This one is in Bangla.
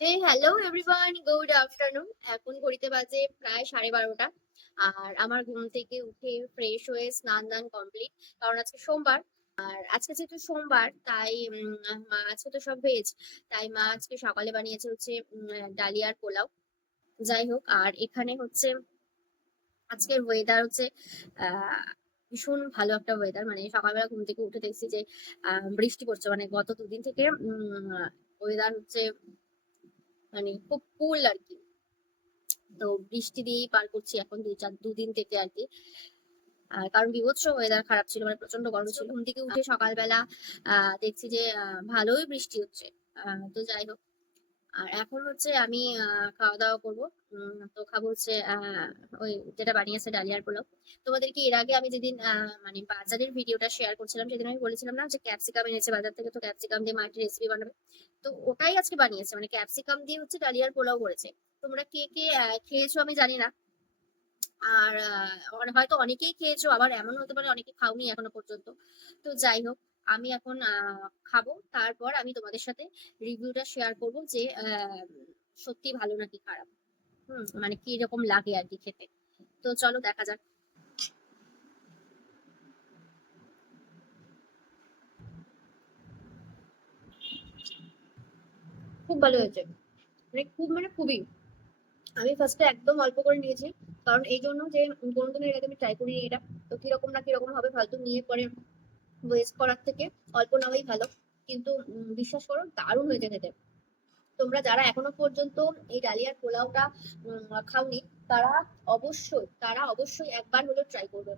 Hello everyone, good afternoon. এখন ঘড়িতে বাজে প্রায় 12:30। আর আমার ঘুম থেকে উঠে ফ্রেশ হয়ে স্নান দান কমপ্লিট, কারণ আজকে সোমবার। আর আজকে যেহেতু সোমবার তাই মা আজকে তো সব ভেজ, তাই মা আজকে সকালে বানিয়েছে হচ্ছে ডালিয়ার পোলাও। যাই হোক, আর এখানে হচ্ছে আজকের ওয়েদার হচ্ছে আহ ভীষণ ভালো একটা ওয়েদার। মানে সকালবেলা ঘুম থেকে উঠে দেখছি যে বৃষ্টি পড়ছে, মানে গত দুদিন থেকে ওয়েদার হচ্ছে মানে খুব কুল আর কি। তো বৃষ্টি দিয়েই পার করছি এখন দুদিন থেকে আর কি। কারণ বীভৎস ওয়েদার খারাপ ছিল, মানে প্রচন্ড গরম ছিল। ঘুম থেকে উঠে সকালবেলা দেখছি যে ভালোই বৃষ্টি হচ্ছে। তো যাই হোক, আর এখন হচ্ছে আমি খাওয়া দাওয়া করবো। তো খাবো হচ্ছে ওই যেটা বানিয়েছে ডালিয়ার পোলাও। তোমাদেরকে এর আগে আমি যেদিন মানে বাজারের ভিডিওটা শেয়ার করছিলাম, সেদিন আমি বলেছিলাম না যে ক্যাপসিকাম এনেছে বাজার থেকে, তো ক্যাপসিকাম দিয়ে মাটি রেসিপি বানাবে। তো ওটাই আজকে বানিয়েছে, মানে ক্যাপসিকাম দিয়ে হচ্ছে ডালিয়ার পোলাও করেছে। তোমরা কে কে খেয়েছো আমি জানি না। আর হয়তো অনেকেই খেয়েছো, আবার এমন হতে পারে অনেকে খাওনি এখনো পর্যন্ত। তো যাই হোক, আমি এখন খাবো, তারপর আমি তোমাদের সাথে রিভিউটা শেয়ার করব যে সত্যি ভালো নাকি খারাপ। মানে কি রকম লাগে আর কি খেতে। তো চলো দেখা যাক। খুব ভালো হয়েছে, মানে খুব, মানে খুবই। আমি ফার্স্টে একদম অল্প করে নিয়েছি, কারণ এই জন্য যে কোনোদিনও এর আগে আমি ট্রাই করিনি এটা। তো কিরকম না কিরকম হবে, ফালতু নিয়ে পরে ওয়েস্ট করার থেকে অল্প নেওয়াই ভালো। কিন্তু বিশ্বাস করো, দারুণ হয়েছে খেতে। তোমরা যারা এখনো পর্যন্ত এই ডালিয়ার পোলাওটা খাওনি, তারা তারা অবশ্যই একবার হলেও ট্রাই করবে।